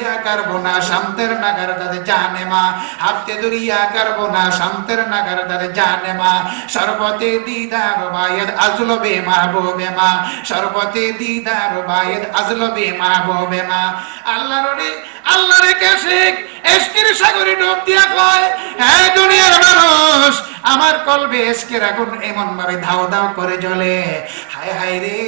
দরিয়া করবো না শান্তের নাগার দারে জানে মা, হাতে দরিয়া করবো না শান্তের নাগার দারে জানে মা, শরবতে দিদার বায়দ আজলবে মাহবুবে মা, শরবতে দিদার বায়দ আজলবে মাহবুবে মা। আল্লাহর কাছে এশকের সাগরে ডুব দিয়া কয়, এই দুনিয়ার মানুষ, আমার কলবে এশকের আগুন এমন ভাবে ধাও ধাও করে জ্বলে, হায় হায় রে,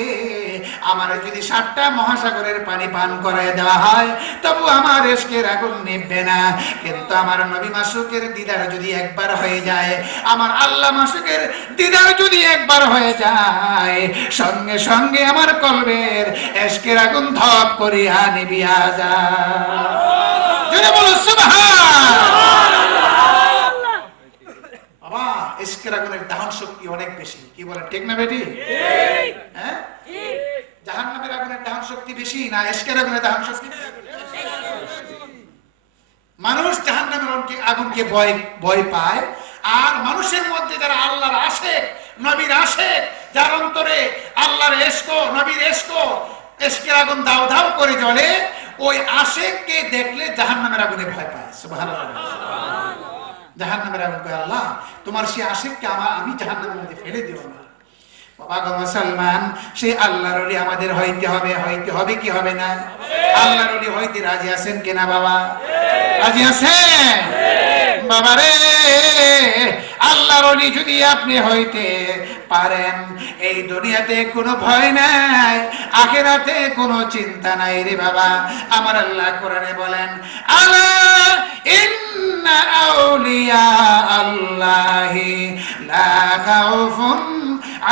আমার যদি 7টা মহাসাগরের পানি পান করায় দেওয়া হয় তবু আমার এশকের আগুন নিভবে না। কিন্তু আমার নবী মাসুকের দিদার যদি একবার হয়ে যায়, আমার আল্লাহ মাসুকের দিদার যদি একবার হয়ে যায়, সঙ্গে সঙ্গে আমার কলবের এশকের আগুন ধপ করিয়া নিভিয়া যায়। যদি বলো সুবহানাল্লাহ। বাবা, এশকের আগুনের দাহন শক্তি অনেক বেশি, কি বলেন ঠিক না বেটি? হ্যাঁ, জাহান্নামের আগুনের দাহন শক্তি বেশি না এশকের আগুনের দাহন শক্তি? মানুষ জাহান্নামের আগুনকে ভয় পায়, আর মানুষের মধ্যে যারা আল্লাহর আশিক, নবীর আশিক, যার অন্তরে আল্লাহর ইশক, নবীর ইশক, এশকের আগুন দাও দাও করে জ্বলে, ওই আশিককে দেখলে জাহান্নামের আগুনে ভয় পায়। সুবহানাল্লাহ। জাহান্নামের আগুন কয়, আল্লাহ তোমার সেই আশিককে আমি জাহান্নামের মধ্যে ফেলে দিও না। বাবা গো মুসলমান, সেই আল্লাহর ওলি আমাদের হইতে হবে কি হবে না? আল্লাহর ওলি হইতে রাজি আছেন কিনা বাবা? রাজি আছেন? বাবা রে, আল্লাহর ওলি যদি আপনি হইতে পারেন, এই দুনিয়াতে কোনো ভয় নাই, আখিরাতে কোনো চিন্তা নাই রে বাবা। আমার আল্লাহ কোরআনে বলেন, আলা ইন্না আউলিয়া আল্লাহি লা খাউফুন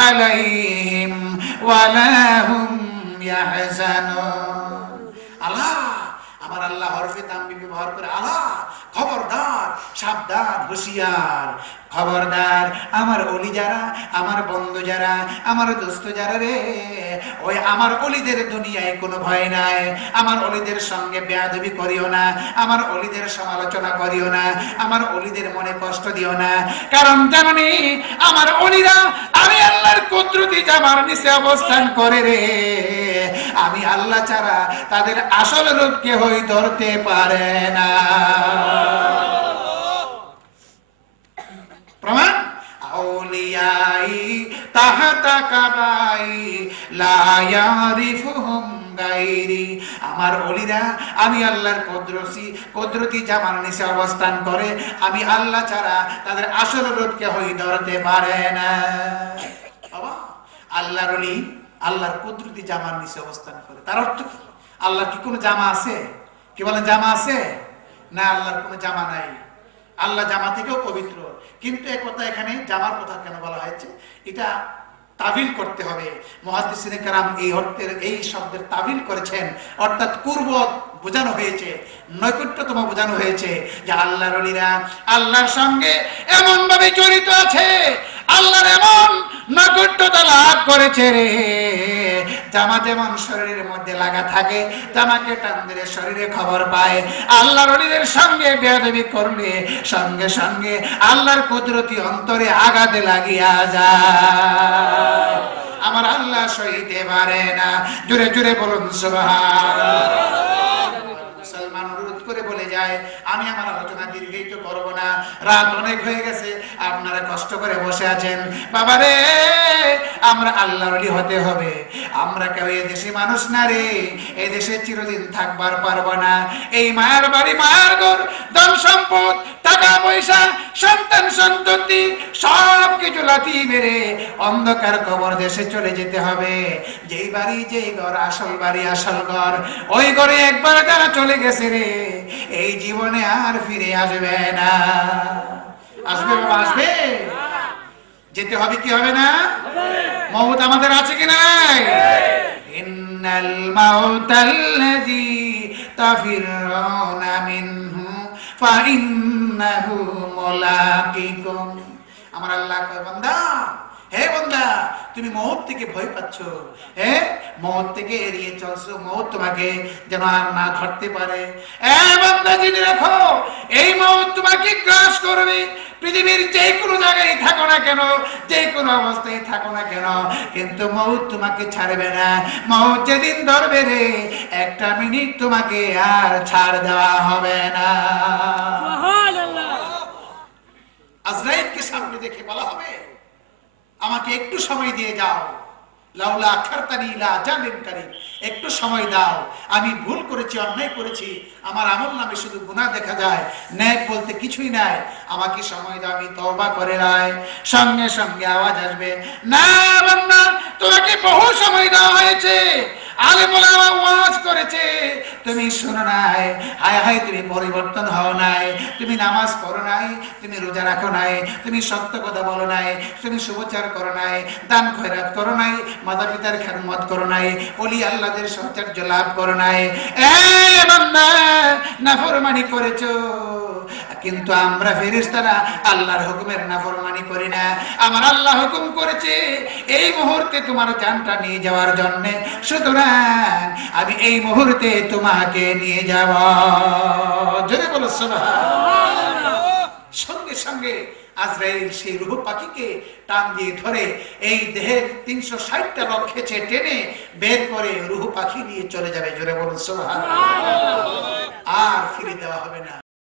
আলাইহিম ওয়ালা হুম ইয়াহজানুন। আল্লাহ, আমার আল্লাহ হরফে তানবিহ ব্যবহার করে, আল্লাহ খবরদার, সাবধান, হুঁশিয়ার, খবরদার, আমার ওলি যারা, আমার বন্ধু যারা, আমার দোস্ত যারা রে, ওই আমার ওলিদের দুনিয়ায় কোনো ভয় নাই। আমার ওলিদের সঙ্গে বেয়াদবি করিও না, আমার ওলিদের সমালোচনা করিও না, আমার ওলিদের মনে কষ্ট দিও না। কারণ জানি আমার ওলিরা আমি আল্লাহর কুদরতি জামার নিচে অবস্থান করে রে, আমি আল্লাহ ছাড়া তাদের আসল রূপ কেউই ধরতে পারে না। প্রমাণ, আউলিয়াই তাহাতা কাবাই লা ইয়ারিফুহুম গায়রি। আমার ওলিরা আমি আল্লাহর কুদরতি জামার নিচে অবস্থান করে, আমি আল্লাহ ছাড়া তাদের আসল রূপ কেউই ধরতে পারে না। বাবা, আল্লাহর ওলি আল্লাহর কুদরতি জামার নিচে অবস্থান করে, তার অর্থ কি? আল্লাহর কি কোনো জামা আছে? কি বলেন, জামা আছে? না, আল্লাহর কোনো জামা নাই। আল্লাহ জামা থেকেও পবিত্র। কিন্তু এক কথা, এখানে জামার কথা কেন বলা হয়েছে এটা তাবিল করতে হবে। মুহাদ্দিসিনে কেরাম এই অর্থের, এই শব্দের তাবিল করেছেন, অর্থাৎ কুরবত বোঝানো হয়েছে, নৈকট্যতম বোঝানো হয়েছে, যে আল্লাহর ওলিরা আল্লাহর সঙ্গে এমন ভাবে জড়িত আছে, আল্লাহর এমন নৈকট্যতা লাভ করেছে রে, জামা যেমন শরীরের মধ্যে লাগা থাকে, জামাকে টান দিলে শরীরে খবর পায়। আল্লাহর ওলিদের সঙ্গে বেয়াদবি করলে সঙ্গে সঙ্গে আল্লাহর কুদরতি অন্তরে আঘাতে লাগিয়া যায়। আমার আল্লাহ সইতে পারে না। জোরে জোরে বলুন সুবহানাল্লাহ। মুসলমান অনুরোধ করে বলে যায়, আমি আমার আলোচনা দীর্ঘায়িত করব না, রাত অনেক হয়ে গেছে, আপনারা কষ্ট করে বসে আছেন। বাবারে, আমরা আল্লাহর ওলি হতে হবে। আমরা কেউ এই দেশে মানুষ না রে, এই দেশে চিরদিন থাকবার পারবো না। এই মায়ের বাড়ি, মায়ের ঘর, ধন সম্পদ, টাকা পয়সা, সন্তান সন্ততি সব কিছু লাথি মেরে অন্ধকার কবর দেশে চলে যেতে হবে। যেই বাড়ি, যেই ঘর আসল বাড়ি, আসল ঘর, ওই ঘরে একবার যারা চলে গেছে রে, এই জীবনে আর ফিরে আসবে না। আসবে বাবা, আসবে? যেতে হবে কি হবে না? মওত আমাদের আছে কি নাই? ইন্নাল মাউতাল্লাযী তাফিরুনা মিনহু ফাইন্নাহু মুলাকিকুম। আমার আল্লাহ কয়, বান্দা হে বান্দা, তুমি মওত থেকে ভয় পাচ্ছ, হ্যাঁ, মওত থেকে এড়িয়ে চলছো, মওত তোমাকে যেন আর না ধরতে পারে। বান্দা জেনে রাখো, এই মওত তোমাকে গ্রাস করবে। পৃথিবীর যে কোনো জায়গায় থাকো না কেন, যে কোনো অবস্থায় থাকো না কেন, কিন্তু মওত তোমাকে ছাড়বে না। মওত যেদিন ধরবে রে, একটা মিনিট তোমাকে আর ছাড় দেওয়া হবে না। আজরাইলকে সামনে দেখে বলা হবে, আমাকে একটু সময় দিয়ে যাও, লাউলা আখারতানি ইলা আজালিন কারীব, একটু সময় দাও, আমি ভুল করেছি, অন্যায় করেছি, আমার আমল নামে শুধু গুনাহ দেখা যায়, নেক বলতে কিছুই নাই, আমাকে সময় দাও, আমি তওবা করে নাই। সঙ্গে সঙ্গে আওয়াজ আসবে, না বান্দা, তোমাকে বহু সময় দেওয়া হয়েছে, আলেম ওলামা ওয়াজ করেছে, তুমি শুনো নাই, হায় হায় তুমি পরিবর্তন হও নাই, তুমি নামাজ পড়ো নাই, তুমি রোজা রাখো নাই, তুমি সত্য কথা বলো নাই, তুমি শুভচার করো নাই, দান খয়রাত করো নাই, মাতা পিতার খেদমত করো নাই, ওলি আল্লাহদের সাহচর্য লাভ করো নাই, বান্দা নাফরমানি করেছো। কিন্তু আমরা ফেরেশতারা আল্লাহর হুকুমের নাফরমানি করি না। আমার আল্লাহ হুকুম করেছে এই মুহূর্তে তোমার জানটা নিয়ে যাওয়ার জন্য, সুতরাং আমি এই মুহূর্তে তোমাকে নিয়ে যাব। জোরে বলো সুবহানাল্লাহ। সঙ্গে সঙ্গে আজরাইল সেই রূহ পাখিকে টান দিয়ে ধরে এই দেহের 360টা রগ খেচে টেনে বের করে রূহ পাখি নিয়ে চলে যাবে। জোরে বলুন সুবহানাল্লাহ। আর ফিরে দেওয়া হবে না।